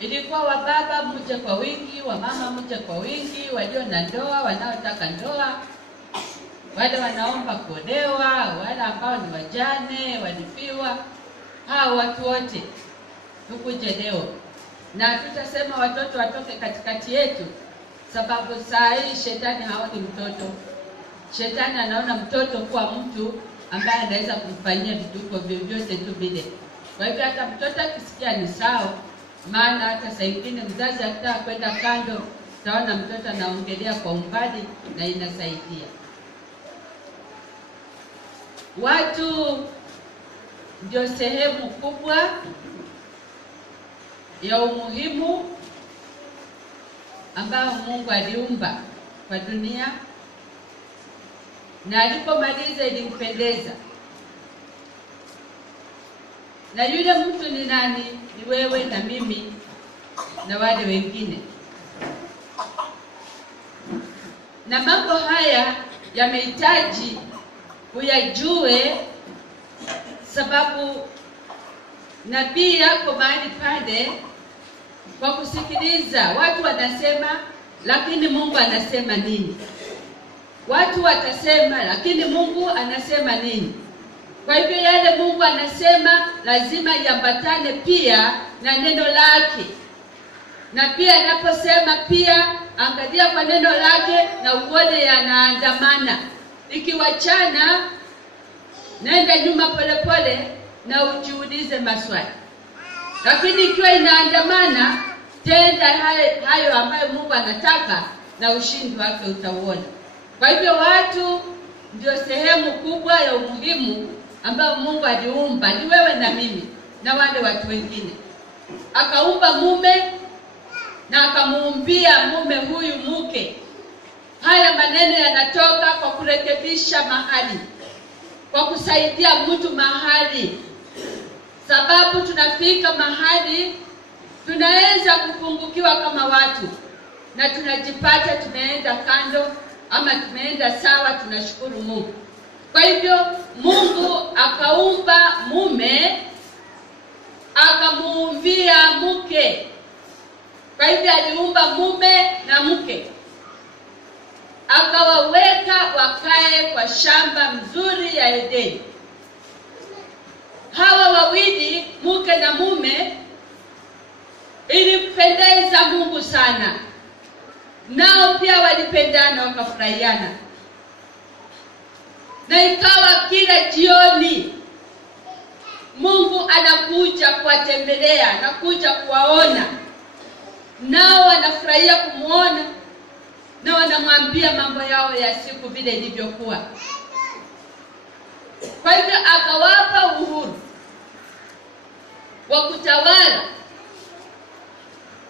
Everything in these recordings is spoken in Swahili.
Ilikuwa wababa mje kwa wingi, wamama mje kwa wingi, walio na ndoa, wanaotaka ndoa, wale wanaomba kuolewa, wale ambao ni wajane, walifiwa, hao watu wote tukuje leo. Na tutasema watoto watoke katikati yetu, sababu saa hii shetani haoni mtoto. Shetani anaona mtoto kuwa mtu ambaye anaweza kumfanyia vituko vyovyote tu vile. Kwa hivyo hata mtoto akisikia ni sawa, maana hata saa nyingine mzazi akitaka kwenda kando, utaona mtoto anaongelea kwa umbali na inasaidia. Watu ndio sehemu kubwa ya umuhimu ambao Mungu aliumba kwa dunia, na alipomaliza ilimpendeza. Na yule mtu ni nani? Ni wewe na mimi na wale wengine. Na mambo haya yamehitaji uyajue, sababu nabii yako mahali pale kwa kusikiliza. Watu wanasema, lakini Mungu anasema nini? Watu watasema, lakini Mungu anasema nini? Kwa hivyo yale Mungu anasema lazima yambatane pia na neno lake. Na pia anaposema pia angalia kwa neno lake na uone yanaandamana. Ikiwachana, nenda nyuma polepole na ujiulize maswali. Lakini ikiwa inaandamana, tenda hayo ambayo Mungu anataka na ushindi wake utauona. Kwa hivyo watu ndio sehemu kubwa ya umuhimu ambao Mungu aliumba, ni wewe na mimi na wale watu wengine. Akaumba mume na akamuumbia mume huyu mke. Haya maneno yanatoka kwa kurekebisha mahali, kwa kusaidia mtu mahali. Sababu tunafika mahali tunaweza kupungukiwa kama watu na tunajipata tumeenda kando ama tumeenda sawa, tunashukuru Mungu. Kwa hivyo Mungu akaumba mume, akamuumbia mke. Kwa hivyo aliumba mume na mke, akawaweka wakae kwa shamba mzuri ya Edeni. Hawa wawili, mke na mume, ilimpendeza Mungu sana. Nao pia walipendana, wakafurahiana. Na ikawa kila jioni Mungu anakuja kuwatembelea, anakuja kuwaona. Nao wanafurahia kumuona na wanamwambia mambo yao ya siku vile ilivyokuwa. Kwa hivyo akawapa uhuru wa kutawala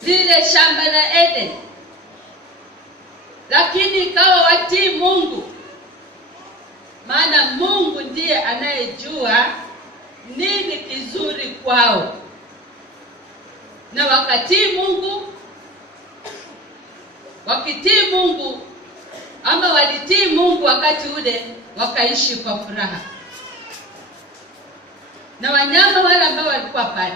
lile shamba la Eden. Lakini ikawa watii Mungu, maana Mungu ndiye anayejua nini kizuri kwao. Na wakatii Mungu, wakitii Mungu ama walitii Mungu wakati ule, wakaishi kwa furaha. Na wanyama wale ambao walikuwa pale,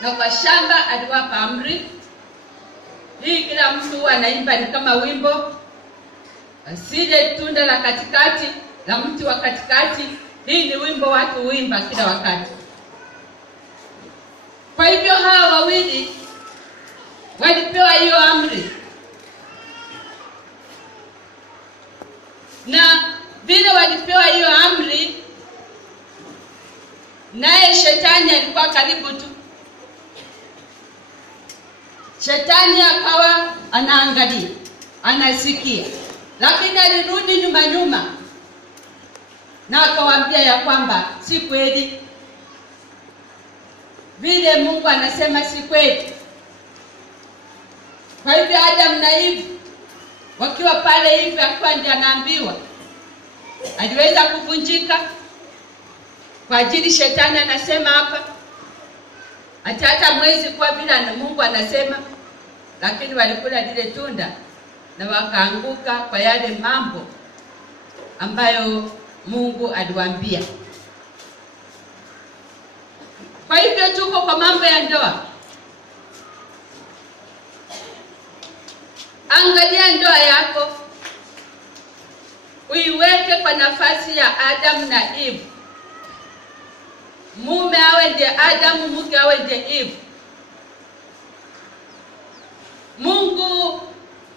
na kwa shamba aliwapa amri. Hii kila mtu anaimba, ni kama wimbo. Asile tunda la katikati la mti wa katikati. Hii ni wimbo watu huimba kila wakati. Kwa hivyo hawa wawili walipewa hiyo amri. Na vile walipewa hiyo amri, naye shetani alikuwa karibu tu. Shetani akawa anaangalia, anasikia, lakini alirudi nyuma na akawaambia ya kwamba si kweli. Vile Mungu anasema si kweli. Kwa hivyo Adam na Eve wakiwa pale hivi, akiwa ndiye anaambiwa, aliweza kuvunjika kwa ajili shetani anasema hapa. Hata mwezi kwa vile Mungu anasema, lakini walikula lile tunda na wakaanguka kwa yale mambo ambayo Mungu aliwaambia. Kwa hivyo tuko kwa mambo ya ndoa. Angalia ndoa yako, uiweke kwa nafasi ya Adam na Eve. Mume awe ndiye Adam, mke awe ndiye Eve. Mungu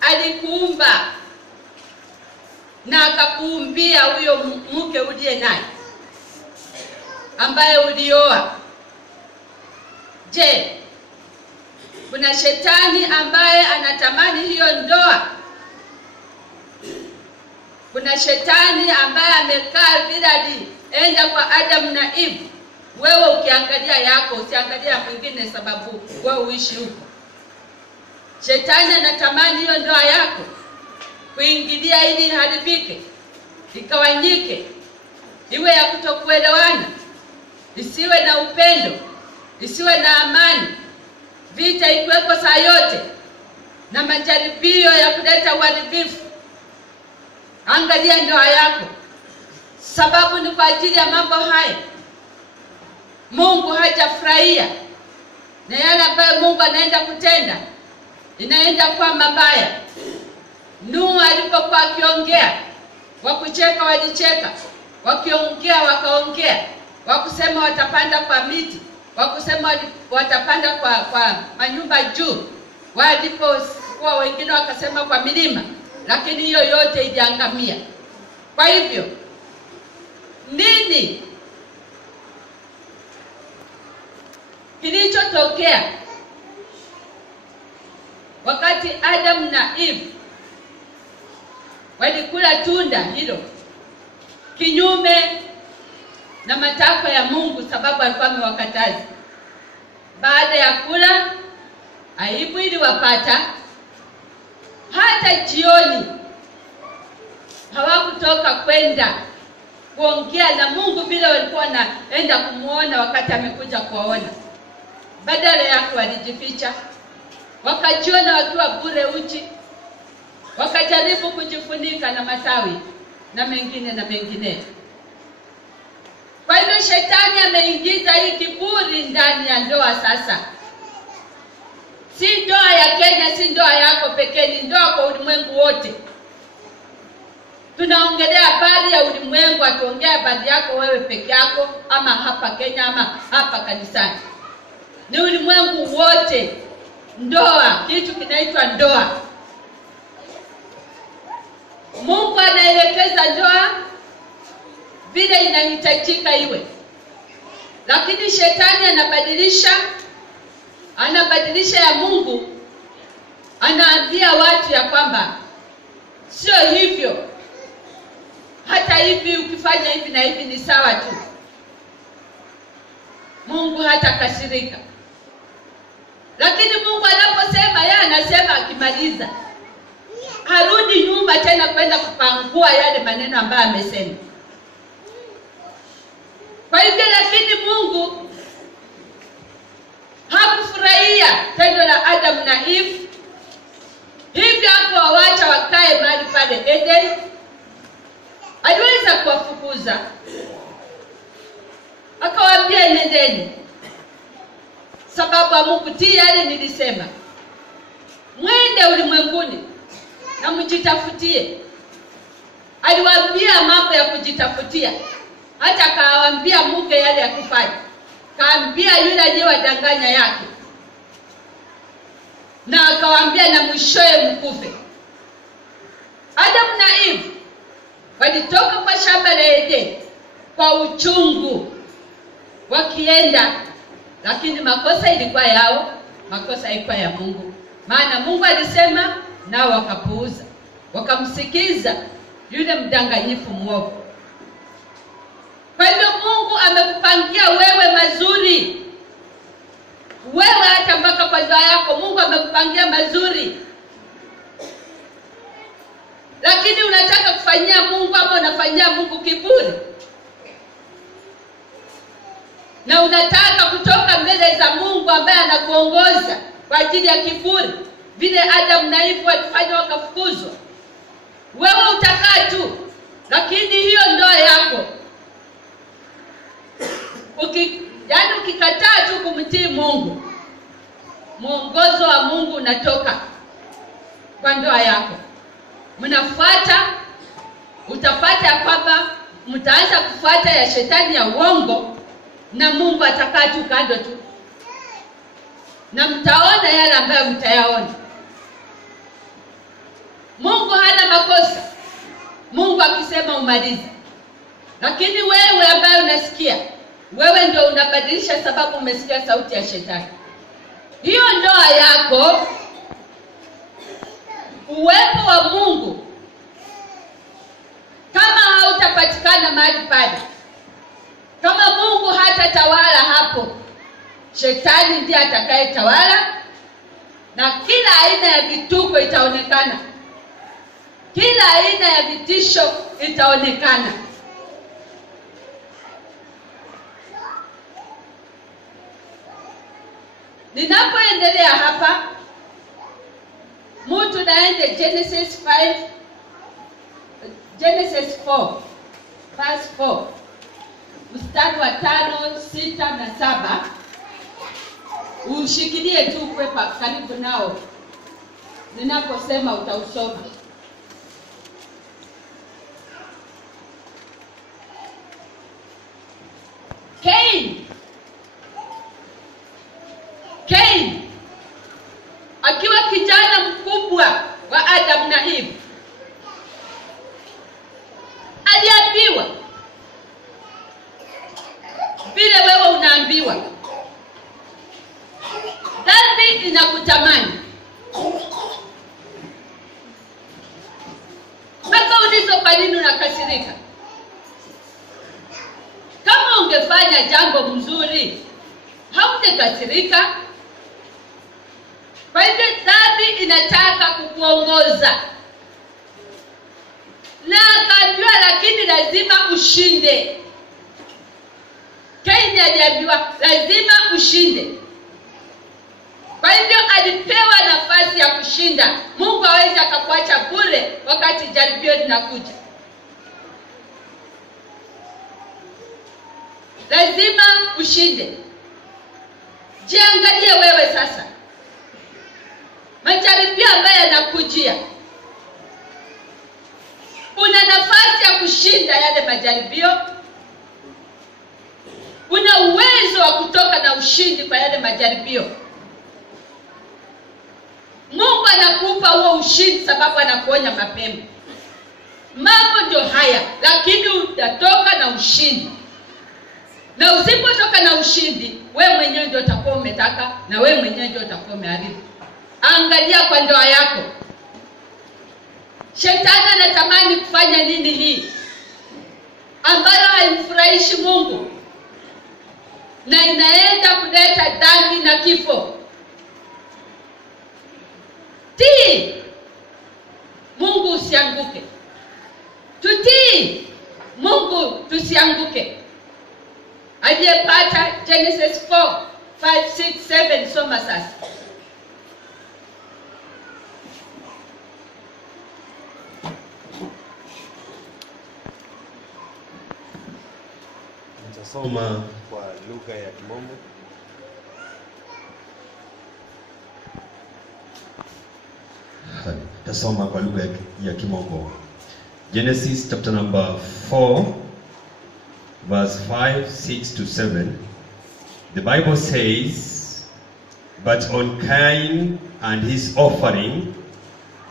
alikuumba na akakuumbia huyo mke uliye naye ambaye ulioa. Je, kuna shetani ambaye anatamani hiyo ndoa? Kuna shetani ambaye amekaa vile alienda kwa Adam na Eve? Wewe ukiangalia yako, usiangalia mwingine, sababu wewe uishi huko. Shetani anatamani hiyo ndoa yako kuingilia ili haribike, ikawanyike, iwe ya kutokuelewana, isiwe na upendo, isiwe na amani, vita ikweko saa yote, na majaribio ya kuleta uharibifu. Angalia ndoa yako, sababu ni kwa ajili ya mambo haya. Mungu hajafurahia, na yale ambayo Mungu anaenda kutenda inaenda kwa mabaya. Nuhu alipokuwa akiongea, wakucheka walicheka, wakiongea wakaongea, wakusema watapanda kwa miti, wakusema watapanda kwa manyumba juu, walipokuwa wengine wakasema kwa milima, lakini hiyo yote iliangamia. Kwa hivyo nini kilichotokea wakati Adam na Eve walikula tunda hilo kinyume na matakwa ya Mungu, sababu alikuwa amewakataza? Baada ya kula, aibu iliwapata. Hata jioni hawakutoka kwenda kuongea na Mungu vile walikuwa wanaenda kumuona wakati amekuja kuwaona. Badala yake walijificha, wakajiona wakiwa bure uchi, wakajaribu kujifunika na matawi na mengine na mengine. Kwa hivyo shetani ameingiza hii kiburi ndani ya ndoa sasa. Si ndoa ya Kenya, si ndoa yako pekee, ni ndoa kwa ulimwengu wote. Tunaongelea habari ya ulimwengu, atuongea habari yako wewe peke yako, ama hapa Kenya, ama hapa kanisani. Ni ulimwengu wote. Ndoa, kitu kinaitwa ndoa. Mungu anaelekeza ndoa vile inahitajika iwe, lakini shetani anabadilisha ya Mungu. Anaambia watu ya kwamba sio hivyo, hata hivi ukifanya hivi na hivi ni sawa tu. Mungu hata kasirika. Lakini Mungu anaposema, yeye anasema akimaliza harudi nyuma tena kwenda kupangua yale maneno ambayo amesema. Kwa hivyo, lakini Mungu hakufurahia tendo la Adam na Eve. Hivyo hapo wawacha wakae mahali pale Eden. Aliweza kuwafukuza, akawaambia nendeni, sababu hamkutii yale nilisema. Mwende ulimwenguni na mjitafutie. Aliwaambia mambo ya kujitafutia. Hata akawaambia mke yale ya kufanya. Kaambia yule aliyewadanganya yake, na akawaambia na mwishoe mkufe. Adam na Eve walitoka kwa shamba la Eden kwa uchungu wakienda, lakini makosa ilikuwa yao, makosa ilikuwa ya Mungu. Maana Mungu alisema nao wakapuuza, wakamsikiza yule mdanganyifu mwovu. Kwa hivyo Mungu amekupangia wewe mazuri. Wewe hata mpaka kwa ndoa yako Mungu amekupangia mazuri. Lakini unataka kufanyia Mungu, ama unafanyia Mungu kiburi? Na unataka kutoka mbele za Mungu ambaye anakuongoza kwa ajili ya kiburi, vile Adam na Eve walifanya wakafukuzwa. Wewe utakaa tu, lakini hiyo ndoa yako Yaani ukikataa tu kumtii Mungu, mwongozo wa Mungu unatoka kwa ndoa yako. Mnafuata, utapata kwamba mtaanza kufuata ya shetani ya uongo, na Mungu atakaa tu kando tu. Na mtaona yale ambayo mtayaona. Mungu hana makosa. Mungu akisema umalize. Lakini wewe ambaye unasikia, wewe ndio unabadilisha sababu umesikia sauti ya shetani. Hiyo ndoa yako, uwepo wa Mungu kama hautapatikana mahali pale, kama Mungu hatatawala hapo, shetani ndiye atakayetawala, na kila aina ya vituko itaonekana. Kila aina ya vitisho itaonekana. Ninapoendelea hapa, mtu naende Genesis 4 verse 4, mstari wa 5, 6 na 7. Ushikilie tu kwa karibu nao ninaposema, utausoma. Cain akiwa kijana mkubwa wa Adam na Eve, aliambiwa vile wewe unaambiwa, dhambi inakutamani. Akaulizwa kwa nini unakasirika? Kama ungefanya jambo mzuri, hautakasirika. Kwa hivyo dhambi inataka kukuongoza. Na akaambiwa lakini lazima ushinde. Cain aliambiwa lazima ushinde. Kwa hivyo alipewa nafasi ya kushinda. Mungu hawezi akakuacha bure wakati jaribio linakuja. Lazima ushinde. Jiangalie wewe sasa. Majaribio ambayo yanakujia, una nafasi ya kushinda yale majaribio. Una uwezo wa kutoka na ushindi kwa yale majaribio. Mungu anakupa huo ushindi sababu anakuonya mapema. Mambo ndio haya, lakini utatoka na ushindi. Na usipotoka na ushindi, wewe mwenyewe ndio utakuwa umetaka, na wewe mwenyewe ndio utakuwa umeharibu. Angalia kwa ndoa yako. Shetani anatamani kufanya nini hii ambayo haimfurahishi Mungu, na inaenda kuleta dhambi na kifo. Tii Mungu, usianguke. Tutii Mungu, tusianguke. Aliyepata Genesis 4, 5, 6, 7, soma sasa. Nitasoma kwa lugha ya Kimombo. Nitasoma kwa lugha ya Kimombo. Genesis chapter number 4 verse 5, 6 to 7. The Bible says, "But on Cain and his offering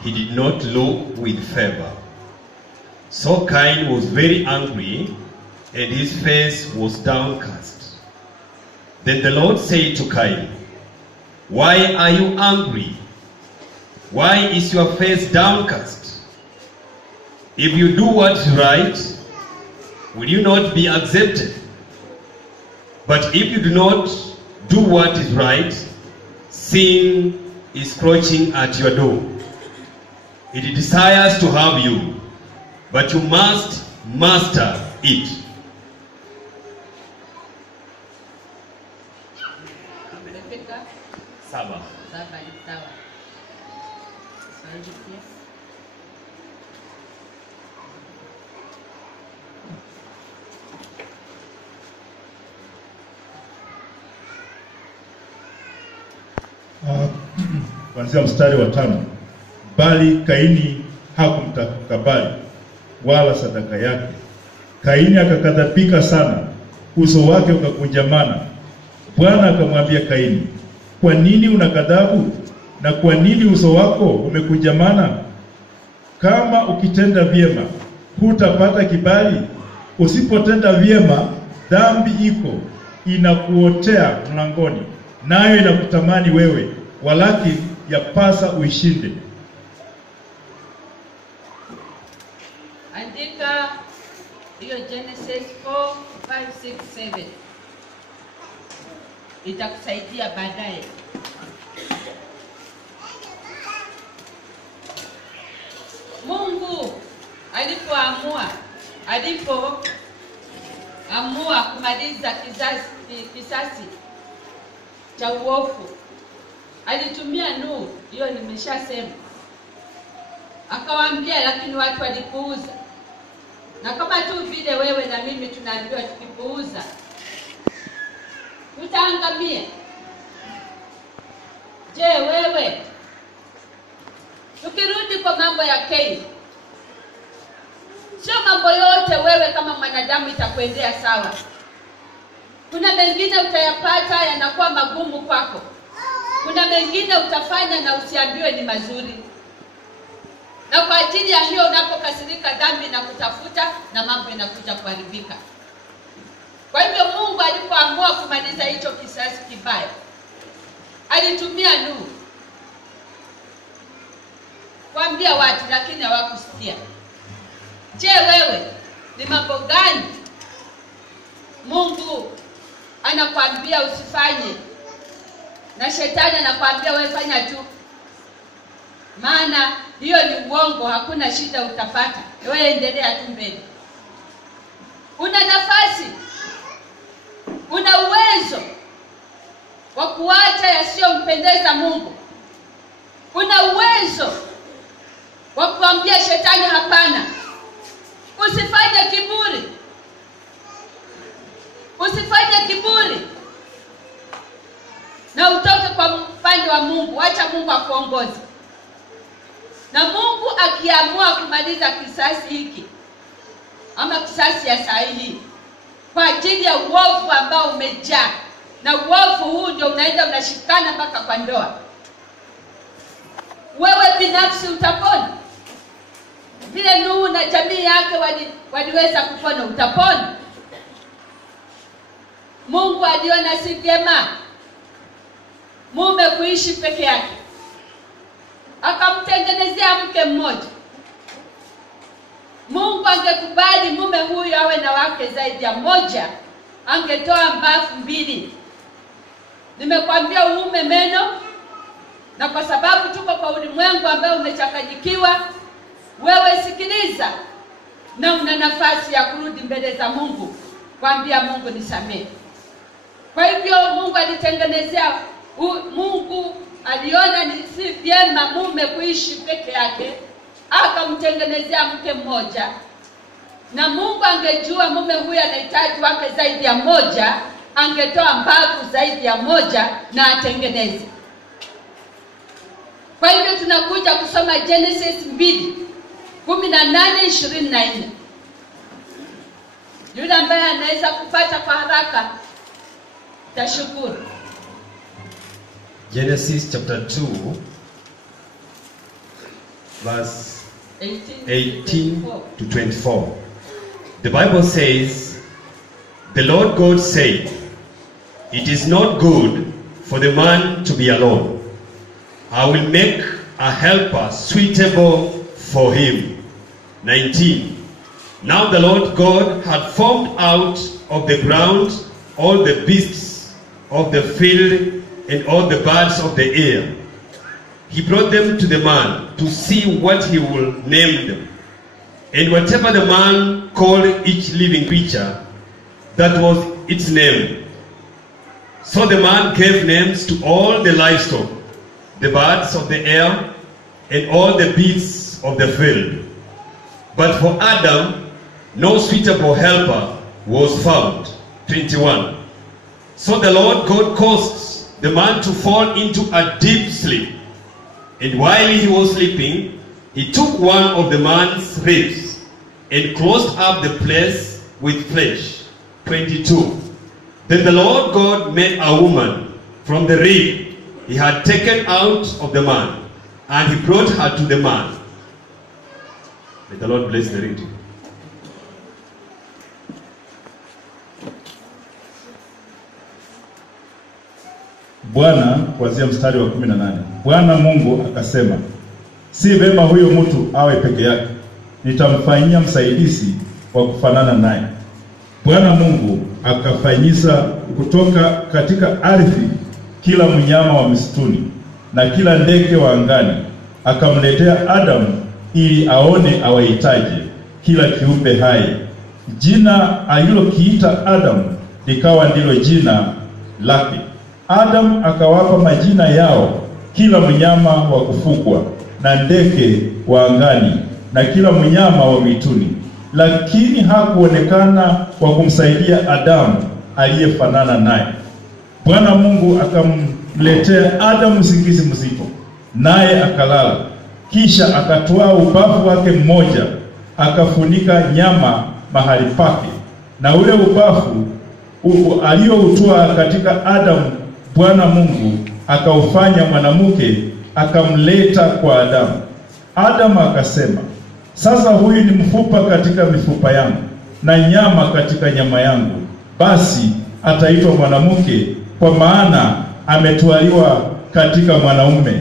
he did not look with favor. So Cain was very angry, and his face was downcast. Then the Lord said to Cain, 'Why are you angry? Why is your face downcast? If you do what is right, will you not be accepted? But if you do not do what is right, sin is crouching at your door. It desires to have you, but you must master it.'" Saba. kuanzia mstari wa 5. Bali Kaini hakumtakabali wala sadaka yake. Kaini akakadhabika sana, uso wake ukakunjamana. Bwana akamwambia Kaini, kwa nini unakadhabu na kwa nini uso wako umekunjamana? Kama ukitenda vyema hutapata kibali, usipotenda vyema dhambi iko inakuotea mlangoni, nayo inakutamani wewe, walakini yapasa uishinde. Andika hiyo Genesis 4, 5, 6, 7. Itakusaidia baadaye. Mungu alipoamua kumaliza kisasi cha uovu, alitumia Nuhu, hiyo nimeshasema. Akawaambia, lakini watu walipuuza. Na kama tu vile wewe na mimi tunaambiwa tukipuuza tutaangamia. Je, wewe tukirudi kwa mambo ya Kaini, sio mambo yote wewe kama mwanadamu itakuendea sawa. Kuna mengine utayapata yanakuwa magumu kwako. Kuna mengine utafanya na usiambiwe ni mazuri. Na kwa ajili ya hiyo unapokasirika dhambi na kutafuta na mambo yanakuja kuharibika. Kwa hivyo Mungu alipoamua kumaliza hicho kisasi kibaya, alitumia Nuhu kuambia watu, lakini hawakusikia. Je, wewe ni mambo gani Mungu anakuambia usifanye na shetani anakuambia wewe fanya tu? Maana hiyo ni uongo, hakuna shida utapata. Wewe endelea tu mbele. Una nafasi, una uwezo wa kuacha yasiyompendeza Mungu. Una uwezo wa kuambia shetani hapana. Usifanye kiburi. Usifanye kiburi. Na utoke kwa upande wa Mungu, acha Mungu akuongoze. Na Mungu akiamua kumaliza kisasi hiki ama kisasi ya sahihi kwa ajili ya uovu ambao umejaa, na uovu huu ndio unaenda unashikana mpaka kwa ndoa, wewe binafsi utapona. Vile Nuhu na jamii yake waliweza kupona, utapona. Mungu aliona si vyema mume kuishi peke yake, akamtengenezea mke mmoja. Mungu angekubali mume huyu awe na wake zaidi ya moja, angetoa mbavu 2. Nimekwambia uume meno, na kwa sababu tuko kwa ulimwengu ambao umechanganyikiwa, wewe sikiliza, na una nafasi ya kurudi mbele za Mungu kuambia Mungu nisamehe. Kwa hivyo Mungu alitengenezea, Mungu aliona ni si vyema mume kuishi peke yake, akamtengenezea mke mmoja. Na Mungu angejua mume huyu anahitaji wake zaidi ya moja, angetoa mbavu zaidi ya moja na atengeneze. Kwa hivyo tunakuja kusoma Genesis 2:18-24. Yule ambaye anaweza kupata kwa haraka tashukuru. Genesis chapter 2 verse 18-24. The Bible says, the Lord God said, it is not good for the man to be alone. I will make a helper suitable for him. 19. Now the Lord God had formed out of the ground all the beasts of the field and all the birds of the air. He brought them to the man to see what he will name them. And whatever the man called each living creature, that was its name. So the man gave names to all the livestock, the birds of the air, and all the beasts of the field. But for Adam, no suitable helper was found. 21. So the Lord God caused the man to fall into a deep sleep. And while he was sleeping, he took one of the man's ribs and closed up the place with flesh. 22. Then the Lord God made a woman from the rib he had taken out of the man, and he brought her to the man. May the Lord bless the reading. Bwana, kuanzia mstari wa 18. Bwana Mungu akasema, si vema huyo mtu awe peke yake, nitamfanyia msaidizi wa kufanana naye. Bwana Mungu akafanyisa kutoka katika ardhi kila mnyama wa msituni na kila ndege wa angani, akamletea Adamu ili aone awahitaje kila kiumbe hai. Jina alilokiita Adamu likawa ndilo jina lake. Adamu akawapa majina yao kila mnyama wa kufugwa na ndege wa angani na kila mnyama wa mwituni, lakini hakuonekana wa kumsaidia Adamu aliyefanana naye. Bwana Mungu akamletea Adamu usingizi mzito, naye akalala. Kisha akatoa ubavu wake mmoja, akafunika nyama mahali pake, na ule ubavu aliyoutoa katika Adamu, Bwana Mungu akaufanya mwanamke, akamleta kwa Adamu. Adamu akasema, sasa huyu ni mfupa katika mifupa yangu na nyama katika nyama yangu, basi ataitwa mwanamke, kwa maana ametwaliwa katika mwanaume.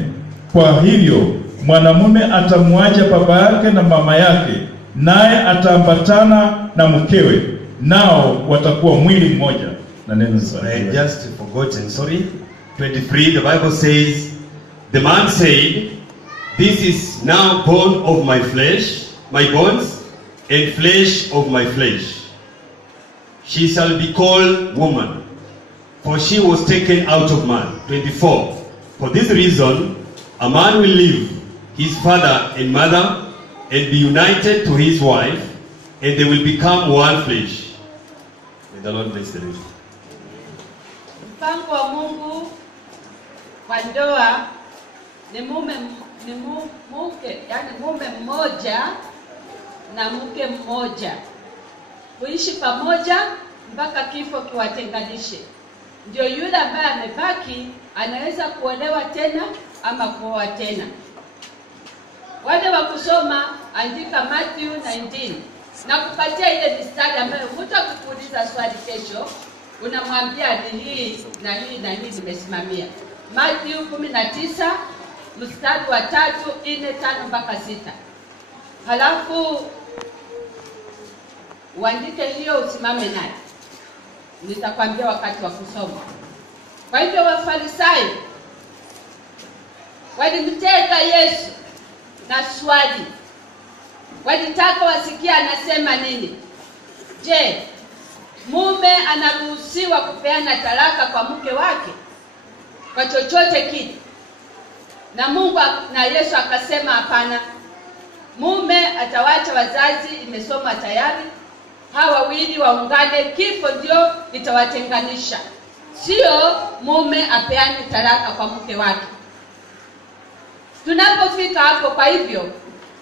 Kwa hivyo mwanamume atamwacha baba yake na mama yake, naye ataambatana na mkewe, nao watakuwa mwili mmoja. Na neno I just forgotten, sorry. 23, the Bible says, the man said, this is now bone of my flesh, my bones, and flesh of my flesh. She shall be called woman, for she was taken out of man. 24, for this reason, a man will leave his father and mother and be united to his wife, and they will become one flesh. May the Lord bless the reading. Mpango wa Mungu kwa ndoa ni mume mmoja na mke mmoja, kuishi pamoja mpaka kifo kiwatenganishe. Ndio yule ambaye amebaki anaweza kuolewa tena ama kuoa tena. Wale wa kusoma, andika Matthew 19 na kupatia ile mistari ambayo mtu akikuuliza swali kesho unamwambia ni hii na hii na hii zimesimamia. Matthew 19 mstari wa 3, 4, 5 mpaka 6. Halafu uandike hiyo, usimame naye. Nitakwambia wakati wa kusoma. Kwa hivyo Wafarisayo walimteka Yesu na swali. Walitaka wasikia anasema nini. Je, mume anaruhusiwa kupeana talaka kwa mke wake kwa chochote kile? Na Mungu na Yesu akasema hapana. Mume atawacha wazazi, imesoma tayari. Hawa wawili waungane, kifo ndio itawatenganisha. Sio mume apeane talaka kwa mke wake. Tunapofika hapo, kwa hivyo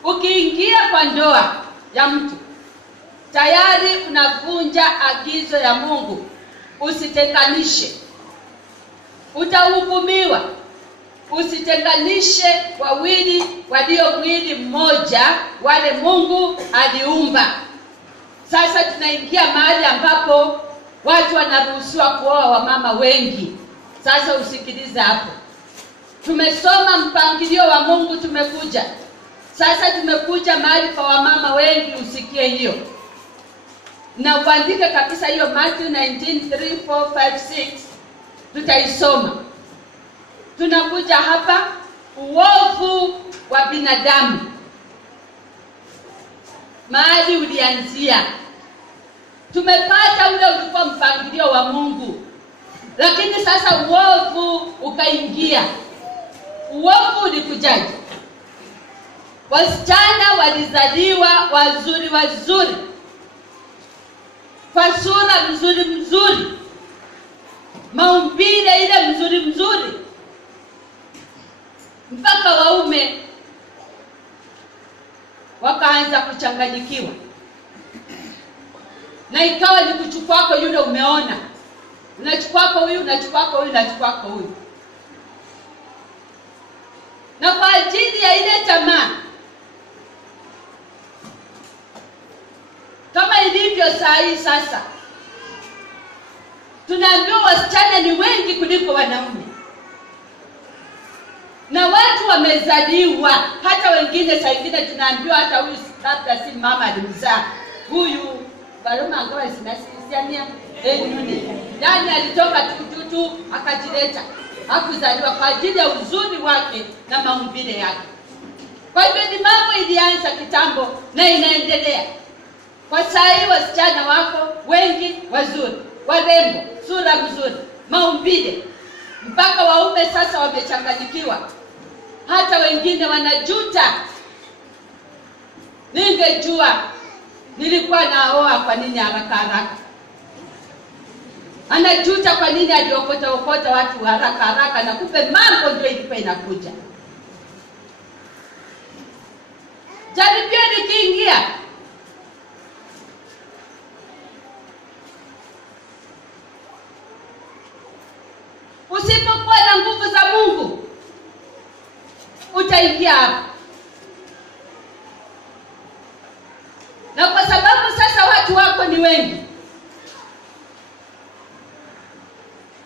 ukiingia kwa ndoa ya mtu tayari unavunja agizo ya Mungu, usitenganishe. Utahukumiwa. Usitenganishe wawili walio mwili mmoja, wale Mungu aliumba. Sasa tunaingia mahali ambapo watu wanaruhusiwa kuoa wamama wengi. Sasa usikilize hapo. Tumesoma mpangilio wa Mungu, tumekuja. Sasa tumekuja mahali kwa wamama wengi, usikie hiyo. Na uandike kabisa hiyo Matthew 19:3, 4, 5, 6. Tutaisoma. Tunakuja hapa uovu wa binadamu. Mahali ulianzia. Tumepata ule ulikuwa mpangilio wa Mungu. Lakini sasa uovu ukaingia. Uovu ulikujaje? Wasichana walizaliwa wazuri wazuri, kwa sura mzuri mzuri, maumbile ile mzuri mzuri, mpaka waume wakaanza kuchanganyikiwa, na ikawa ni kuchukua kwa yule umeona, unachukua kwa huyu, unachukua kwa huyu, unachukua kwa huyu. Na kwa ajili ya ile tamaa, kama ilivyo saa hii sasa, tunaambiwa wasichana ni wengi kuliko wanaume, na watu wamezaliwa, hata wengine saa ingine tunaambiwa hata huyu labda si mama alimzaa huyu, baroma ngoa sinasiania yani alitoka tu akajileta, hakuzaliwa kwa ajili ya uzuri wake na maumbile yake. Kwa hivyo ni mambo ilianza kitambo na inaendelea. Kwa saa hii wasichana wako wengi wazuri, warembo, sura mzuri, maumbile, mpaka waume sasa wamechanganyikiwa. Hata wengine wanajuta, ningejua nilikuwa naoa kwa nini haraka haraka. Anajuta kwa nini aliokota watu haraka haraka, na kumbe mambo ndio ilikuwa inakuja. Jaribio likiingia, usipokuwa na nguvu za Mungu utaingia hapo. Na kwa sababu sasa watu wako ni wengi,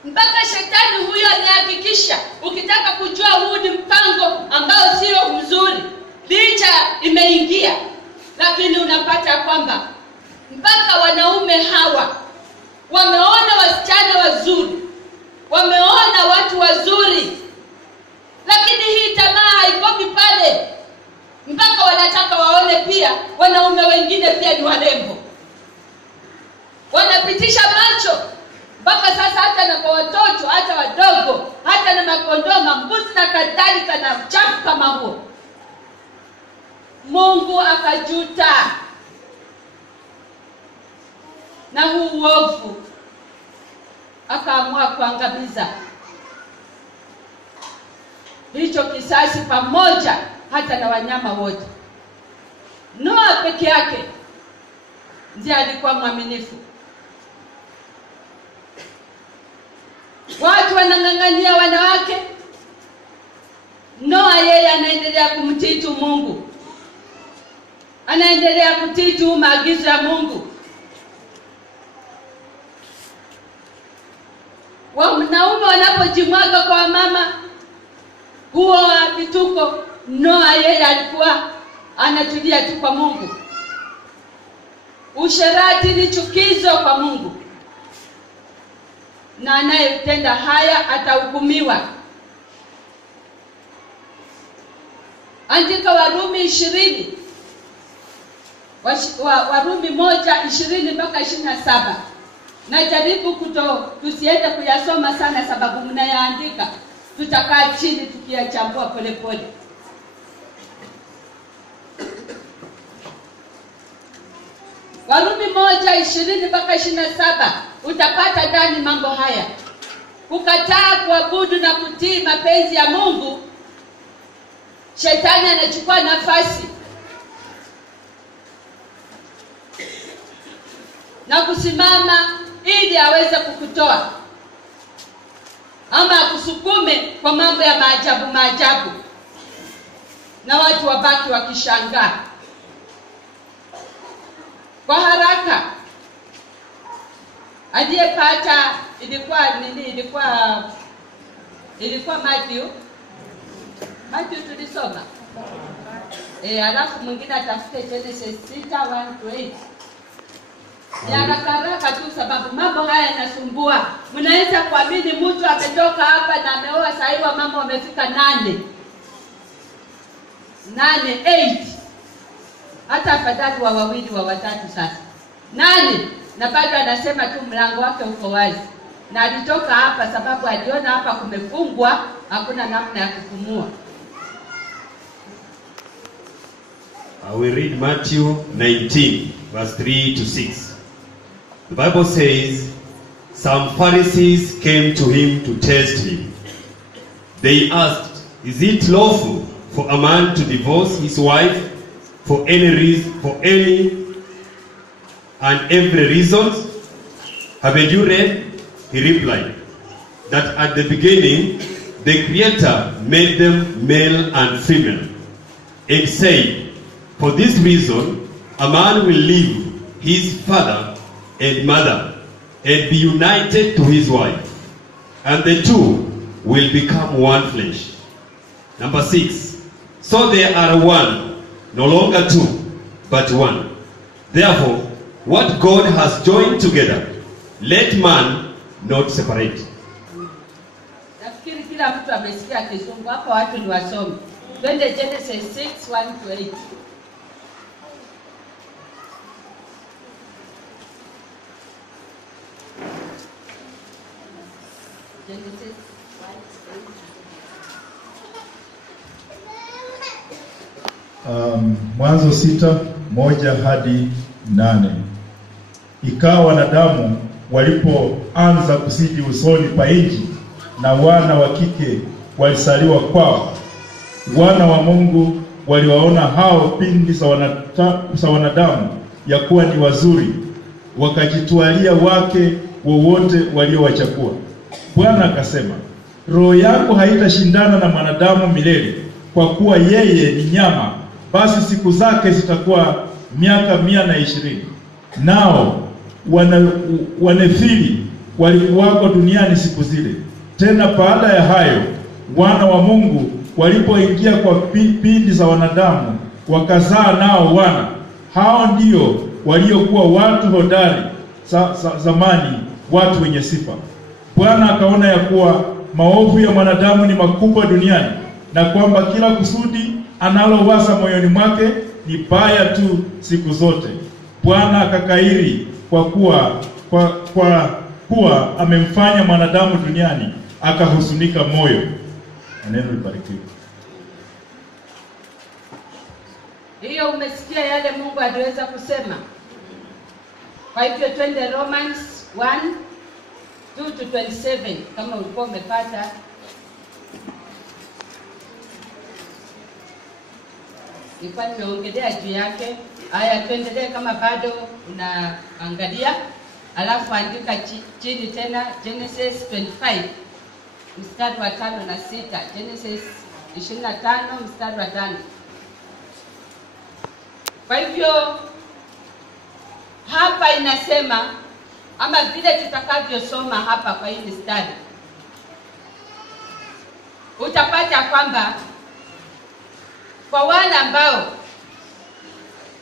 mpaka shetani huyo anahakikisha, ukitaka kujua huu ni mpango ambao sio mzuri, licha imeingia, lakini unapata kwamba mpaka wanaume hawa wameona wasichana wazuri, wameona watu wazuri, lakini hii tamaa haikomi pale, mpaka wanataka waone pia wanaume wengine pia ni warembo. Wanapitisha macho mpaka sasa, hata na kwa watoto, hata wadogo, hata na makondoo, mbuzi na kadhalika, na uchafu kama huo. Mungu akajuta, na huu uovu akaamua kuangamiza hicho kisasi pamoja hata na wanyama wote. Noa peke yake ndiye alikuwa mwaminifu. Watu wanang'ang'ania wanawake, Noa yeye anaendelea kumtii tu Mungu, anaendelea kutii tu maagizo ya Mungu. Wanaume wanapojimwaga kwa mama huo vituko, Noa yeye alikuwa anatulia tu kwa Mungu. Usherati ni chukizo kwa Mungu, na anayetenda haya atahukumiwa. Andika Warumi 20, Warumi 1:20 mpaka 27. Na jaribu tusiende kuyasoma sana, sababu mnayaandika, tutakaa chini tukiyachambua pole pole. Warumi 1:20 mpaka 27, utapata ndani mambo haya. Kukataa kuabudu na kutii mapenzi ya Mungu, shetani anachukua nafasi na kusimama ili aweze kukutoa ama akusukume kwa mambo ya maajabu, na watu wabaki wakishangaa. Kwa haraka, aliyepata ilikuwa nini? Ilikuwa Matthew tulisoma. Alafu mwingine atafute Genesis 6:1-8. Ya haraka tu, sababu mambo haya yanasumbua. Mnaweza kuamini mtu ametoka hapa na ameoa sasa wa mambo wamefika 8, 8 hata afadhali wa wawili wa watatu sasa 8, na bado anasema tu mlango wake uko wazi. Na alitoka hapa sababu aliona hapa kumefungwa, hakuna namna ya kupumua. We read Matthew 19:3-6. The Bible says, some Pharisees came to him to test him, They asked, "Is it lawful for a man to divorce his wife for any reason, for any and every reason? Haven't you read?" He replied, "that at the beginning the Creator made them male and female, and said, for this reason a man will leave his father and mother and be united to his wife, and the two will become one flesh." Number 6, so they are one, no longer two, but one. Therefore, what God has joined together, let man not separate. Nafikiri kila mtu amesikia kizungu hapa, watu ni wasomi. Twende Genesis 6:1-8. Genesis 1:8. Mwanzo 6:1-8. Ikawa wanadamu walipoanza kusidi usoni pa nchi, na wana wa kike walisaliwa kwao, wana wa Mungu waliwaona hao pindi za wanadamu ya kuwa ni wazuri, wakajitwalia wake wowote waliowachagua. Bwana akasema, roho yangu haitashindana na mwanadamu milele, kwa kuwa yeye ni nyama, basi siku zake zitakuwa miaka 120. Nao wanefili walikuwako duniani siku zile. Tena baada ya hayo, wana wa Mungu walipoingia kwa pindi za wanadamu, wakazaa nao wana. Hao ndio waliokuwa watu hodari zamani, watu wenye sifa. Bwana akaona ya kuwa maovu ya mwanadamu ni makubwa duniani, na kwamba kila kusudi analowaza moyoni mwake ni baya tu siku zote. Bwana akakairi kwa kuwa amemfanya mwanadamu duniani, akahuzunika moyo. Neno libarikiwe. Hiyo umesikia yale Mungu aliweza kusema. Kwa hivyo twende Romans 1:2-27 kama ulikuwa umepata. Nilikuwa nimeongelea juu yake. Haya, tuendelee kama bado unaangalia. Alafu andika chini tena Genesis 25 mstari wa 5 na 6. Genesis 25 mstari wa 5. Kwa hivyo hapa inasema, ama vile tutakavyosoma hapa kwa hii mstari, utapata kwamba kwa wale ambao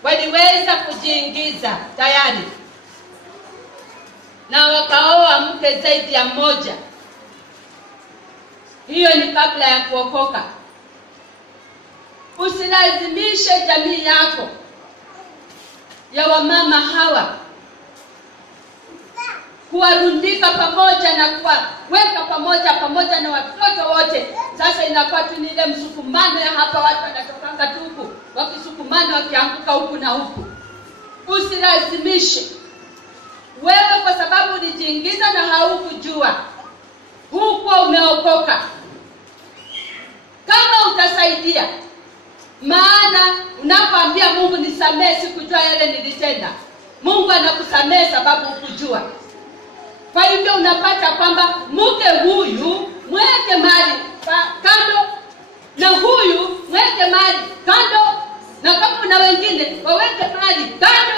waliweza kujiingiza tayari na wakaoa mke zaidi ya mmoja, hiyo ni kabla ya kuokoka. Usilazimishe jamii yako ya wamama hawa kuwarundika pamoja na kuweka pamoja na watoto wote. Sasa inakuwa tu ni ile msukumano ya hapa, watu wanatokanga tu huku wakisukumana wakianguka huku na huku. Usilazimishe. Wewe kwa sababu ulijiingiza na haukujua, huko umeokoka, kama utasaidia. Maana unapoambia Mungu nisamehe, sikujua yale nilitenda, Mungu anakusamehe sababu hukujua. Kwa hivyo unapata kwamba mke huyu mweke mali kando, na huyu mweke mali kando, na kama na wengine waweke mali kando,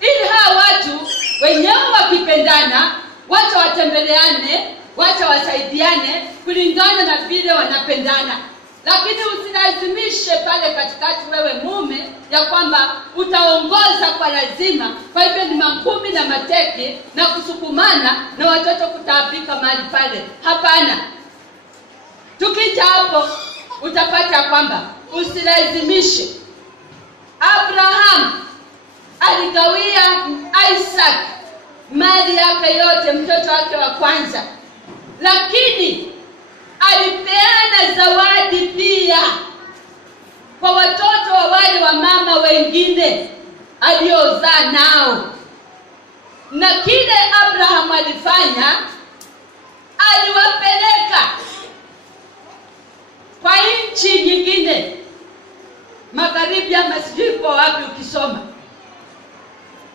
ili hawa watu wenyewe wakipendana, wacha watembeleane, wacha wasaidiane kulingana na vile wanapendana. Lakini usilazimishe pale katikati wewe mume ya kwamba utaongoza kwa lazima. Kwa hivyo ni makumi na mateke na kusukumana na watoto kutaabika mahali pale. Hapana. Tukija hapo utapata kwamba usilazimishe. Abraham aligawia Isaac mali yake yote, mtoto wake wa kwanza, lakini alipeana zawadi pia kwa watoto wa wale wa mama wengine aliozaa nao. Na kile Abraham alifanya, aliwapeleka magharibi ama sijui kwa wapi ukisoma.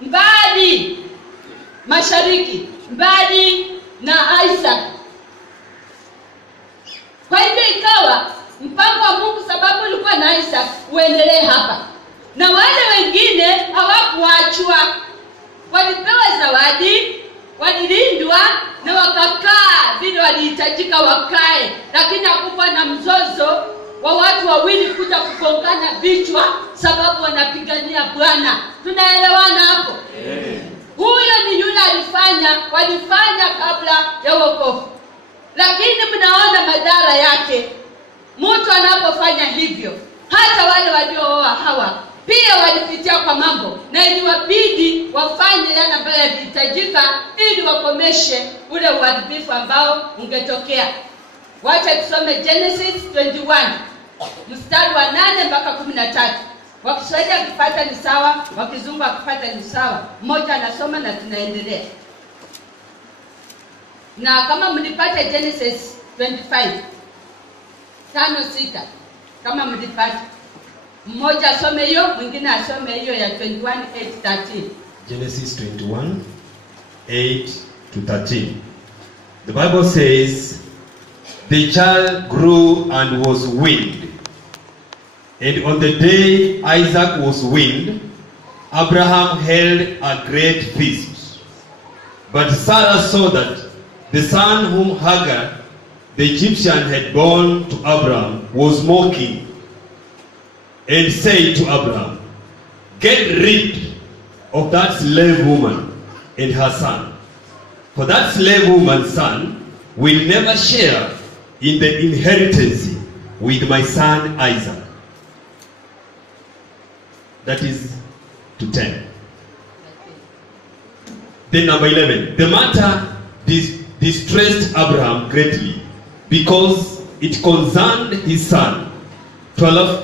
Mbali mashariki, mbali na Isaac. Kwa hivyo ikawa mpango wa Mungu, sababu ulikuwa na Isaac, uendelee hapa. Na wale wengine hawakuachwa, walipewa zawadi, walilindwa na wakakaa vile walihitajika wakae. Lakini hakukuwa na mzozo wa watu wawili kuja kugongana vichwa sababu wanapigania Bwana. Tunaelewana hapo? Huyo ni yule walifanya kabla ya wokovu. Lakini mnaona madhara yake mtu anapofanya hivyo. Hata wale waliooa Hawa pia walipitia kwa mambo, na iliwabidi wafanye yale ambayo yalihitajika ili wakomeshe ule uharibifu ambao ungetokea. Wacha tusome Genesis 21 mstari wa 8 mpaka 13. Wakiswahili akipata ni sawa, wakizungu akipata ni sawa. Mmoja anasoma na tunaendelea. Na kama mlipata Genesis 25 5-6, kama mlipata, mmoja asome hiyo, mwingine asome hiyo ya 21:8-13. Genesis 21:8-13. The Bible says, the child grew and was weaned. And on the day Isaac was weaned, Abraham held a great feast. But Sarah saw that the son whom Hagar, the Egyptian, had born to Abraham was mocking, and said to Abraham, get rid of that slave woman and her son, for that slave woman's son will never share in the inheritance with my son Isaac. That is to 10. Then number 11. The matter distressed Abraham greatly, because it concerned his son. 12.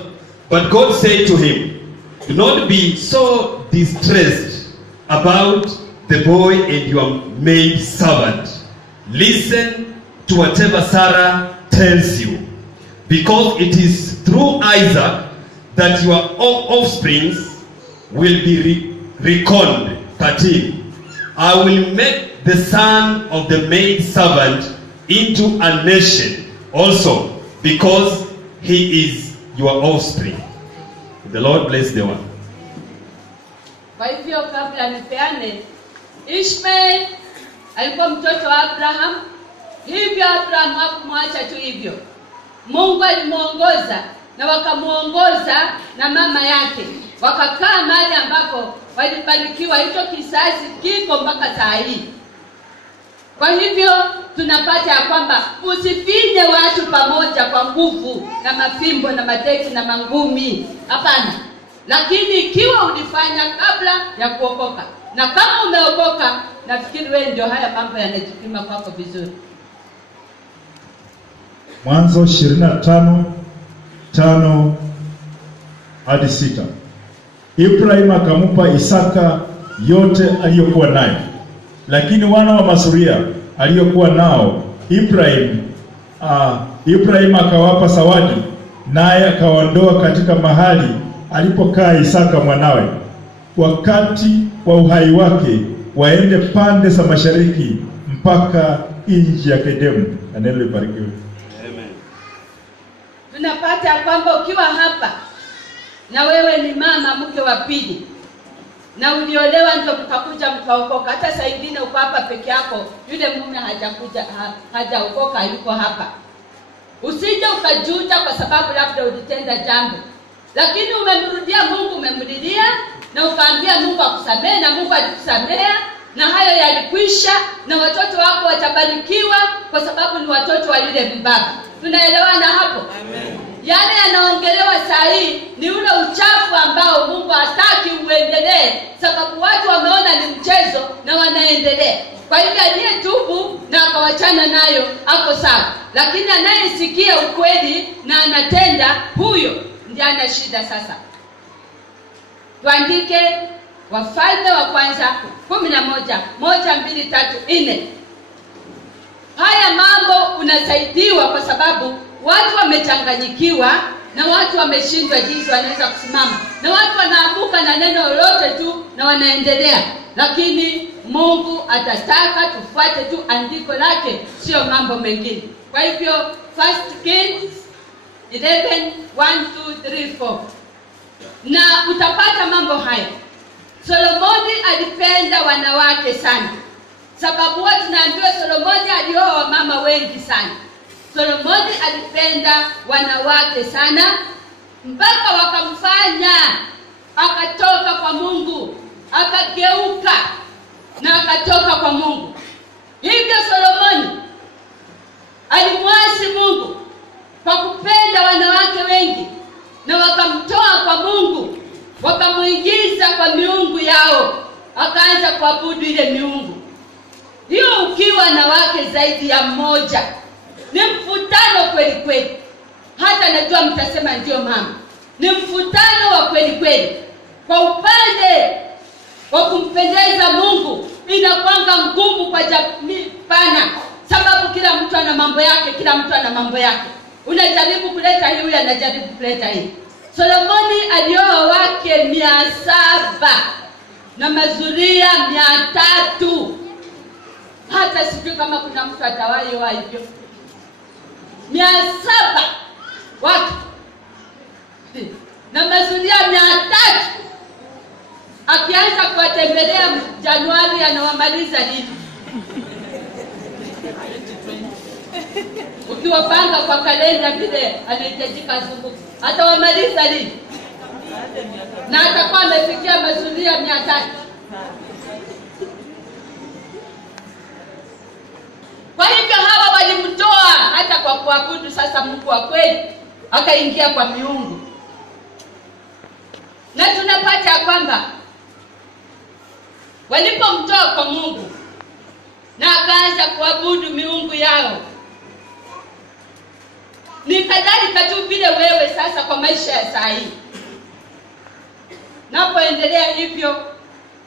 But God said to him, do not be so distressed about the boy and your maid servant. Listen to whatever Sarah tells you, because it is through Isaac that your offspring will be reckoned. 13. I will make the son of the maid servant into a nation also, because he is your offspring. The Lord bless the one. Kwa hivyo kabla nipeane, Ishmael alikuwa mtoto wa Abraham. Hivyo Abraham hakumwacha tu hivyo. Mungu alimuongoza na wakamuongoza na mama yake. Wakakaa mahali ambapo walibarikiwa. Hicho kizazi kiko mpaka saa hii. Kwa hivyo tunapata ya kwamba usifinye watu pamoja kwa nguvu na mafimbo na mateki na mangumi. Hapana. Lakini ikiwa ulifanya kabla ya kuokoka, na kama umeokoka, nafikiri wewe ndio haya mambo yanajipima kwako vizuri. Mwanzo 25:5-6. Ibrahim akampa Isaka yote aliyokuwa nayo, lakini wana wa masuria aliyokuwa nao Ibrahim akawapa zawadi, naye akawaondoa katika mahali alipokaa Isaka mwanawe, wakati wa uhai wake, waende pande za mashariki mpaka nchi ya Kedemu. Na neno libarikiwe. Amen. Tunapata kwamba ukiwa hapa na wewe ni mama mke wa pili na uliolewa ndio mkakuja mkaokoka, hata saa nyingine uko hapa peke yako, yule mume hajaokoka yuko hapa, usije ukajuta kwa sababu labda ulitenda jambo, lakini umemrudia Mungu, umemlilia na ukaambia Mungu akusamehe, na Mungu alikusamehe, na hayo yalikwisha, na watoto wako watabarikiwa kwa sababu ni watoto wa yule mbaba. Tunaelewana hapo? Amen. Yale yanaongelewa saa hii ni ule uchafu ambao Mungu hataki uendelee, sababu watu wameona ni mchezo na wanaendelea. Kwa hivyo aliyetubu na akawachana nayo ako sawa, lakini anayesikia ukweli na anatenda, huyo ndiye ana shida. Sasa tuandike Wafalme wa kwanza 11, 1, 2, 3, 4. Haya mambo unasaidiwa kwa sababu watu wamechanganyikiwa na watu wameshindwa jinsi wanaweza kusimama, na watu wanaamuka na neno lolote tu na wanaendelea. Lakini Mungu atataka tufuate tu andiko lake, sio mambo mengine. Kwa hivyo 1 Kings 11:1-3-4, na utapata mambo haya. Solomoni alipenda wanawake sana, sababu tunaambiwa Solomoni alioa wamama wengi sana. Solomoni alipenda wanawake sana, mpaka wakamfanya akatoka kwa Mungu, akageuka na akatoka kwa Mungu. Hivyo Solomoni alimwasi Mungu kwa kupenda wanawake wengi, na wakamtoa kwa Mungu, wakamuingiza kwa miungu yao, akaanza kuabudu ile miungu hiyo. Ukiwa na wake zaidi ya mmoja ni mfutano kweli kweli. Hata najua mtasema ndio mama, ni mfutano wa kweli kweli. Kwa upande wa kumpendeza Mungu inakuanga ngumu kwa jamii pana, sababu kila mtu ana mambo yake, kila mtu ana mambo yake. Unajaribu kuleta hii, huyu anajaribu kuleta hii. Solomoni alioa wake 700 na mazuria 300. Hata sijui kama kuna mtu atawahi wa hivyo 700 watu na mazuria 300. Akianza kuwatembelea Januari anawamaliza lini? Ukiwapanga kwa kalenda vile anahitajika azunguke, atawamaliza lini? Na atakuwa amefikia mazuria 300. Kwa hivyo hawa walimtoa hata kwa kuabudu sasa Mungu wa kweli, akaingia kwa miungu. Na tunapata kwamba walipomtoa kwa Mungu na akaanza kuabudu miungu yao, ni kadhalika tu vile wewe sasa kwa maisha ya saa hii. Napoendelea hivyo,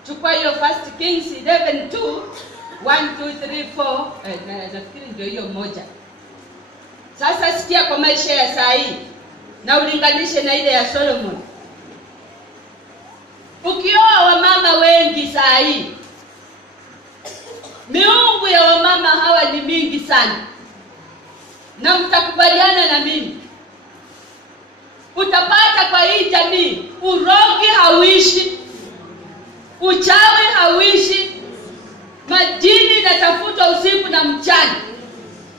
chukua hiyo 1 Kings 11:1-3-4, nafikiri ndio hiyo moja. Sasa sikia kwa maisha ya saa hii na ulinganishe na ile ya Solomon. Ukioa wamama wengi saa hii, miungu ya wamama hawa ni mingi sana, na mtakubaliana na mimi, utapata kwa hii jamii urogi hauishi, uchawi hauishi, majini inatafutwa usiku na mchana,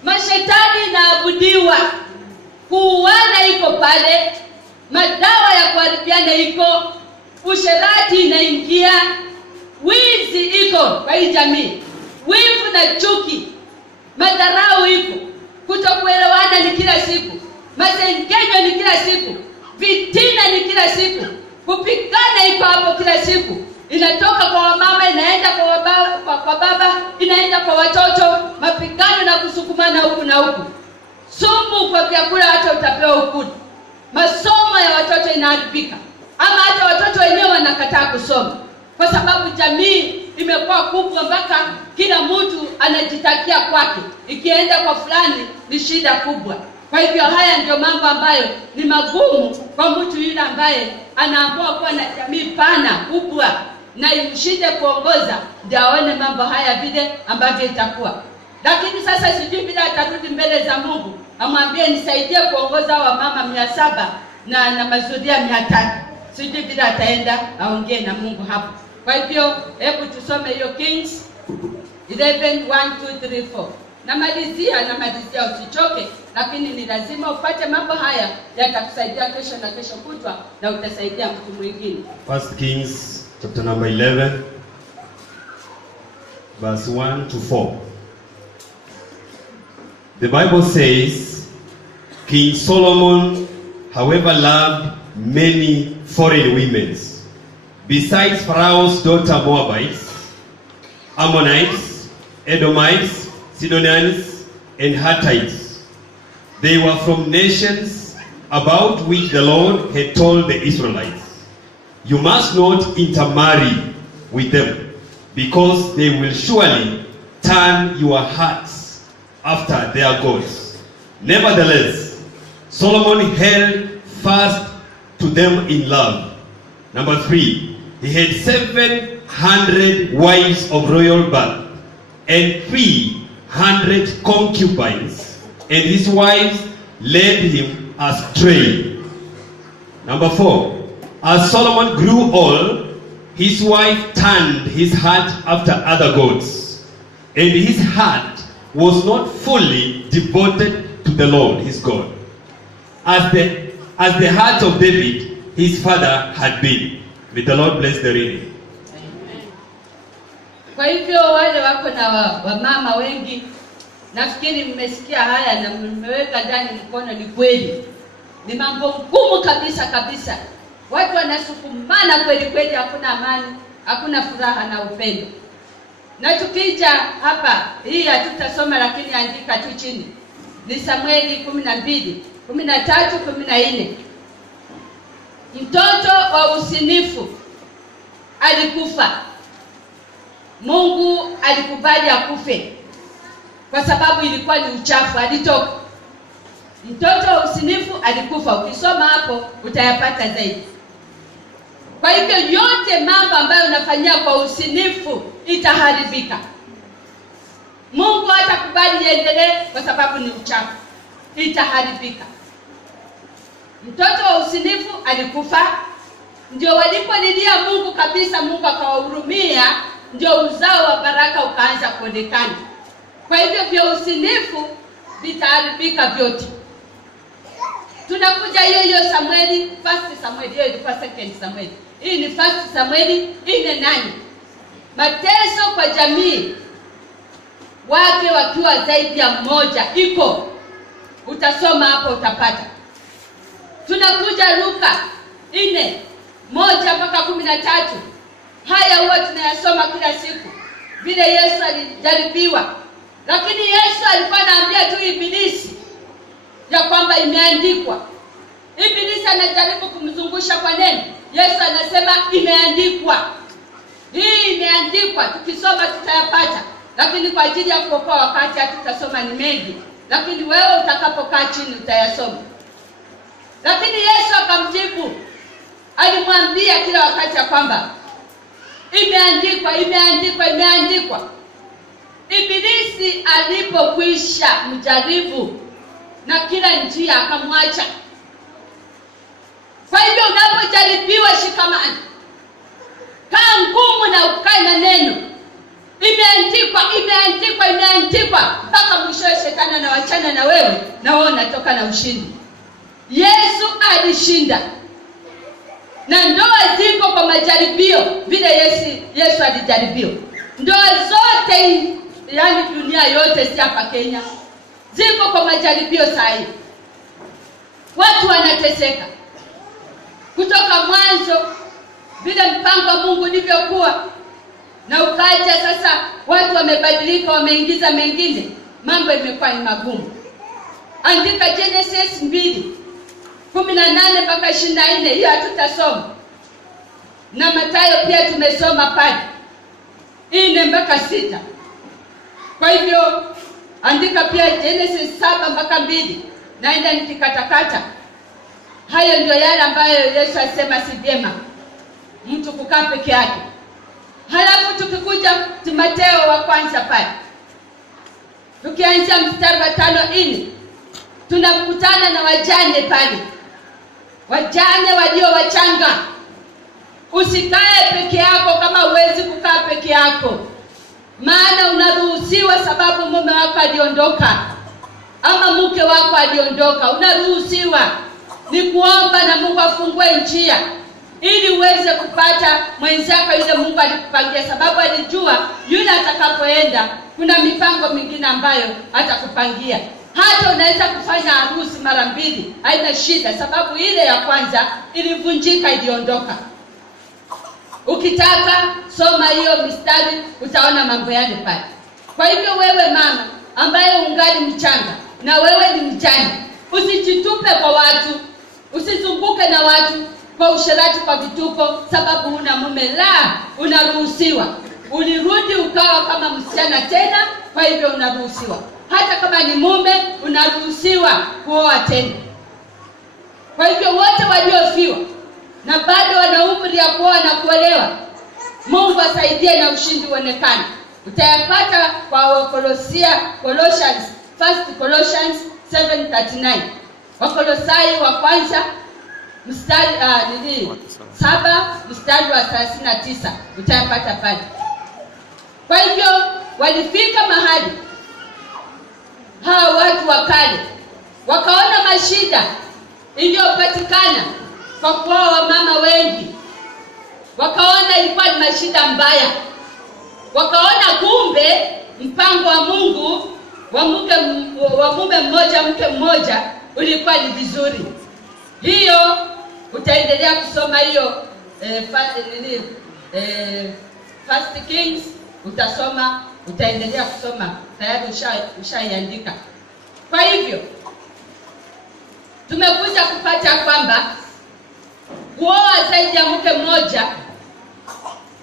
mashetani inaabudiwa, kuuana iko pale, madawa ya kuharibiana iko, usherati inaingia, wizi iko kwa hii jamii, wivu na chuki, madharau iko, kutokuelewana ni kila siku, masengenyo ni kila siku, vitina ni kila siku, kupigana iko hapo kila siku. Inatoka kwa wamama inaenda kwa baba, inaenda kwa watoto, mapigano na kusukumana huku na huku. Sumu kwa vyakula hata utapewa ukudi. Masomo ya watoto inaharibika, ama hata watoto wenyewe wanakataa kusoma, kwa sababu jamii imekuwa kubwa mpaka kila mtu anajitakia kwake. Ikienda kwa fulani ni shida kubwa. Kwa hivyo haya ndio mambo ambayo ni magumu kwa mtu yule ambaye anaamua kuwa na jamii pana kubwa na imshinde kuongoza, ndio aone mambo haya vile ambavyo itakuwa. Lakini sasa sijui bila atarudi mbele za Mungu amwambie nisaidie kuongoza wa mama 700 na mazuria 300. Sijui bila ataenda aongee na Mungu hapo. Kwa hivyo hebu tusome hiyo Kings 11:1-3-4. Namalizia usichoke, lakini ni lazima upate mambo haya, yatakusaidia kesho na kesho kutwa, na utasaidia mtu mwingine. 1 Kings chapter number 11:1-4. The Bible says, King Solomon, however, loved many foreign women, besides Pharaoh's daughter Moabites, Ammonites, Edomites, Sidonians, and Hittites. They were from nations about which the Lord had told the Israelites, you must not intermarry with them, because they will surely turn your hearts after their gods. Nevertheless, Solomon held fast to them in love. Number 3, he had 700 wives of royal birth and 300 concubines, and his wives led him astray. Number 4, as Solomon grew old, his wife turned his heart after other gods, and his heart was not fully devoted to the Lord his God, as the heart of David his father had been. May the Lord bless the reading. Kwa hivyo wale wako na wamama wengi, nafikiri mmesikia haya na mmeweka ndani mkono, ni kweli. Ni mambo ngumu kabisa kabisa. Watu wanasukumana kweli kweli, hakuna amani, hakuna furaha na upendo. Na tukija hapa, hii hatutasoma lakini andika tu chini. Ni Samueli 12, 13, 14. Mtoto wa usinifu alikufa. Mungu alikubali akufe kwa sababu ilikuwa ni uchafu, alitoka. Mtoto wa usinifu alikufa. Ukisoma hapo utayapata zaidi. Kwa hivyo yote mambo ambayo unafanyia kwa usinifu itaharibika. Mungu hatakubali iendelee kwa sababu ni uchafu. Itaharibika. Mtoto wa usinifu alikufa. Ndio walipolilia Mungu kabisa, Mungu akawahurumia, ndio uzao wa baraka ukaanza kuonekana. Kwa hivyo vya usinifu vitaharibika vyote. Tunakuja hiyo Samueli, first Samueli, hiyo ilikuwa second Samueli. Hii ni first Samueli 4:8. Mateso kwa jamii wake wakiwa zaidi ya mmoja iko. Utasoma hapo utapata. Tunakuja Luka 4:1-13. Haya huwa tunayasoma kila siku. Vile Yesu alijaribiwa. Lakini Yesu alikuwa anaambia tu Ibilisi ya kwamba imeandikwa. Ibilisi anajaribu kumzungusha kwa neno. Yesu anasema imeandikwa. Hii imeandikwa, tukisoma tutayapata. Lakini kwa ajili ya kuokoa wakati hatutasoma ni mengi. Lakini wewe utakapokaa chini utayasoma. Lakini Yesu akamjibu. Alimwambia kila wakati ya kwamba imeandikwa, imeandikwa, imeandikwa. Ibilisi alipokwisha mjaribu na kila njia akamwacha. Kwa hivyo unapojaribiwa shikamani. Kaa ngumu na ukae na neno. Imeandikwa, imeandikwa, imeandikwa. Mpaka mwisho shetani anawachana na wewe na wewe unatoka na ushindi. Yesu alishinda. Na ndoa ziko kwa majaribio vile Yesu alijaribiwa. Ndoa zote yani dunia yote, si hapa Kenya, ziko kwa majaribio sahi. Watu wanateseka. Kutoka mwanzo vile mpango wa Mungu ulivyokuwa, na ukaja sasa watu wamebadilika, wameingiza mengine, mambo imekuwa ni magumu. Andika Genesis 2:18-24, hiyo hatutasoma. Na Mathayo pia tumesoma pale 4-6. Kwa hivyo andika pia Genesis 7-2. Naenda nikikatakata. Hayo ndio yale ambayo Yesu asema si vyema mtu kukaa peke yake. Halafu tukikuja Timotheo wa kwanza pale, tukianzia mstari wa 5, tunakutana na wajane pale. Wajane walio wachanga. Usikae peke yako kama huwezi kukaa peke yako. Maana unaruhusiwa, sababu mume wako aliondoka ama mke wako aliondoka. Unaruhusiwa ni kuomba na Mungu afungue njia ili uweze kupata mwenzako yule Mungu alikupangia, sababu alijua yule atakapoenda kuna mipango mingine ambayo atakupangia. Hata unaweza kufanya harusi mara 2, haina shida, sababu ile ya kwanza ilivunjika, iliondoka. Ukitaka soma hiyo mistari utaona mambo yale pale. Kwa hivyo wewe mama ambaye ungali mchanga na wewe ni mjane, usijitupe kwa watu, usizunguke na watu kwa usherati, kwa vituko, sababu una mume. La, unaruhusiwa. Ulirudi ukawa kama msichana tena, kwa hivyo unaruhusiwa. Hata kama ni mume unaruhusiwa kuoa tena. Kwa hivyo wote waliofiwa na bado wana umri ya kuoa na kuolewa, Mungu asaidie na ushindi uonekane. Utayapata kwa Colossians 7:39. Wakolosai wa kwanza mstari 7 mstari wa 39 utayapata pale. Kwa hivyo walifika mahali hawa watu wa kale wakaona mashida iliyopatikana kwa kuoa wamama wengi. Wakaona ilikuwa ni mashida mbaya. Wakaona kumbe mpango wa Mungu wa mume mmoja mke mmoja ulikuwa ni vizuri. Hiyo utaendelea kusoma hiyo First Kings, utasoma, utaendelea kusoma, tayari ushaiandika. Kwa hivyo tumekuja kupata kwamba kuoa zaidi ya mke mmoja,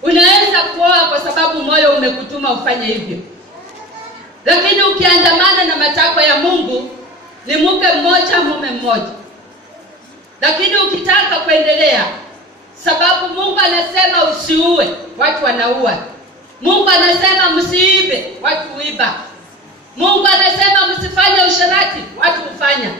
unaweza kuoa kwa sababu moyo umekutuma ufanye hivyo. Lakini ukiandamana na matakwa ya Mungu ni mke mmoja mume mmoja. Lakini ukitaka kuendelea, sababu Mungu anasema usiue, watu wanaua. Mungu anasema msiibe, watu huiba. Mungu anasema msifanye usherati, watu hufanya.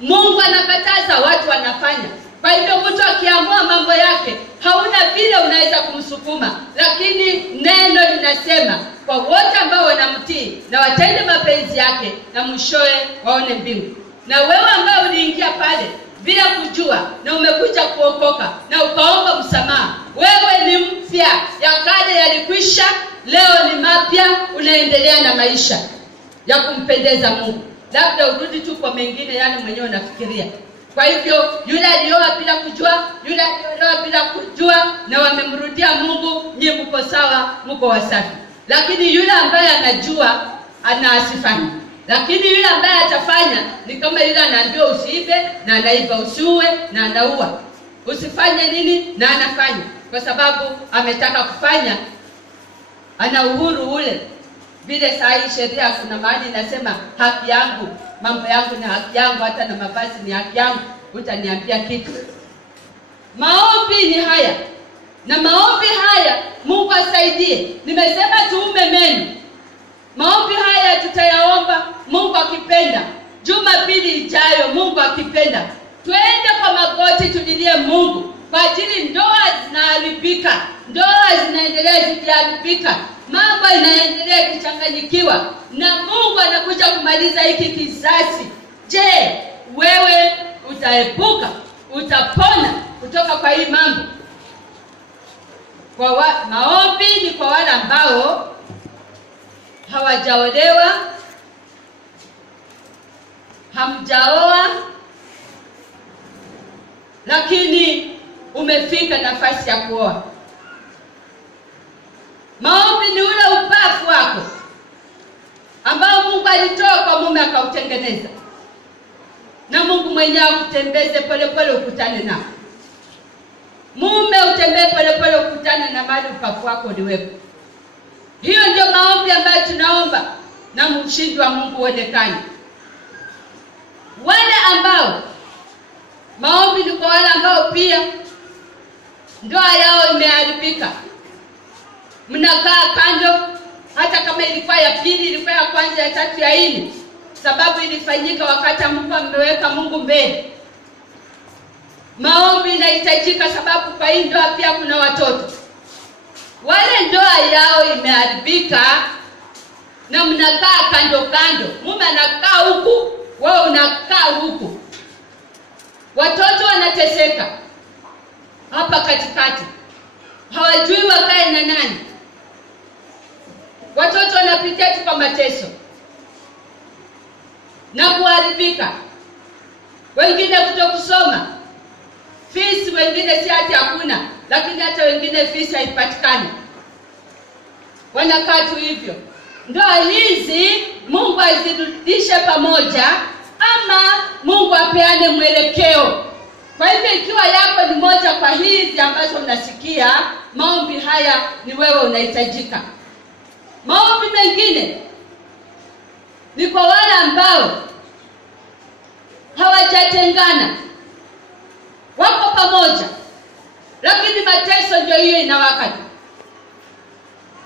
Mungu anakataza, watu wanafanya. Kwa hivyo mtu akiamua mambo yake, hauna vile unaweza kumsukuma. Lakini neno linasema kwa wote ambao wanamtii na watende mapenzi yake, na mwishowe waone mbingu. Na wewe ambao uliingia pale bila kujua na umekuja kuokoka na ukaomba msamaha, wewe ni mpya, ya kale yalikwisha, leo ni mapya, unaendelea na maisha ya kumpendeza Mungu. Labda urudi tu kwa mengine yale mwenyewe unafikiria. Kwa hivyo yule alioa bila kujua, yule alioa bila kujua na wamemrudia Mungu, nyinyi mko sawa, mko wasafi. Lakini yule ambaye anajua anaasifanya. Lakini yule ambaye atafanya ni kama yule anaambiwa usiibe na anaiba, usiue na anaua. Usifanye nini na anafanya kwa sababu ametaka kufanya, ana uhuru ule. Vile saa hii sheria kuna mahali inasema haki yangu, mambo yangu ni haki yangu, hata na mavazi ni haki yangu, utaniambia kitu. Maombi ni haya. Na maombi haya Mungu asaidie. Nimesema tuume meno. Maombi haya tutayaomba Mungu akipenda Jumapili ijayo, Mungu akipenda. Twende kwa magoti tulilie Mungu kwa ajili ndoa zinaharibika. Ndoa zinaendelea zikiharibika. Mambo inaendelea kuchanganyikiwa na Mungu anakuja kumaliza hiki kizazi. Je, wewe utaepuka, utapona kutoka kwa hii mambo? Maombi ni kwa wale ambao hawajaolewa, hamjaoa, lakini umefika nafasi ya kuoa. Maombi ni ule ubavu wako ambao Mungu alitoa kwa mume akautengeneza. Na Mungu mwenyewe akutembeze pole pole ukutane nao. Mume utembee pole pole ukutane na mahali ubavu wako uliwepo. Hiyo ndio maombi ambayo tunaomba na mshindi wa Mungu uonekane. Wale ambao maombi ni kwa wale ambao pia ndoa yao imeharibika. Mnakaa kando, hata kama ilikuwa ya pili, ilikuwa ya kwanza, ya tatu, ya nne, sababu ilifanyika wakati Mungu ameweka Mungu mbele. Maombi inahitajika sababu kwa hii ndoa pia kuna watoto. Wale ndoa yao imeharibika na mnakaa kando kando, mume anakaa huku, wewe unakaa huku, watoto wanateseka hapa katikati, hawajui wakae na nani. Watoto wanapitia tu kwa mateso na kuharibika. Wengine kutokusoma, fees wengine si hati hakuna, lakini hata wengine fees haipatikani. Wanakaa tu hivyo. Ndoa hizi Mungu azirudishe pamoja, ama Mungu apeane mwelekeo. Kwa hivyo ikiwa yako ni moja kwa hizi ambazo unasikia, maombi haya ni wewe unahitajika. Maombi mengine ni kwa wale ambao hawajatengana, wako pamoja, lakini mateso ndio hiyo inawaka tu.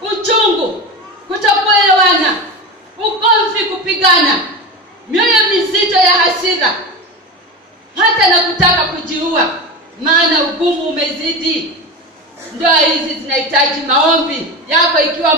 Uchungu, kutokuelewana, ugomvi, kupigana, mioyo mizito ya hasira, hata na kutaka kujiua, maana ugumu umezidi. Ndoa hizi zinahitaji maombi yako ikiwa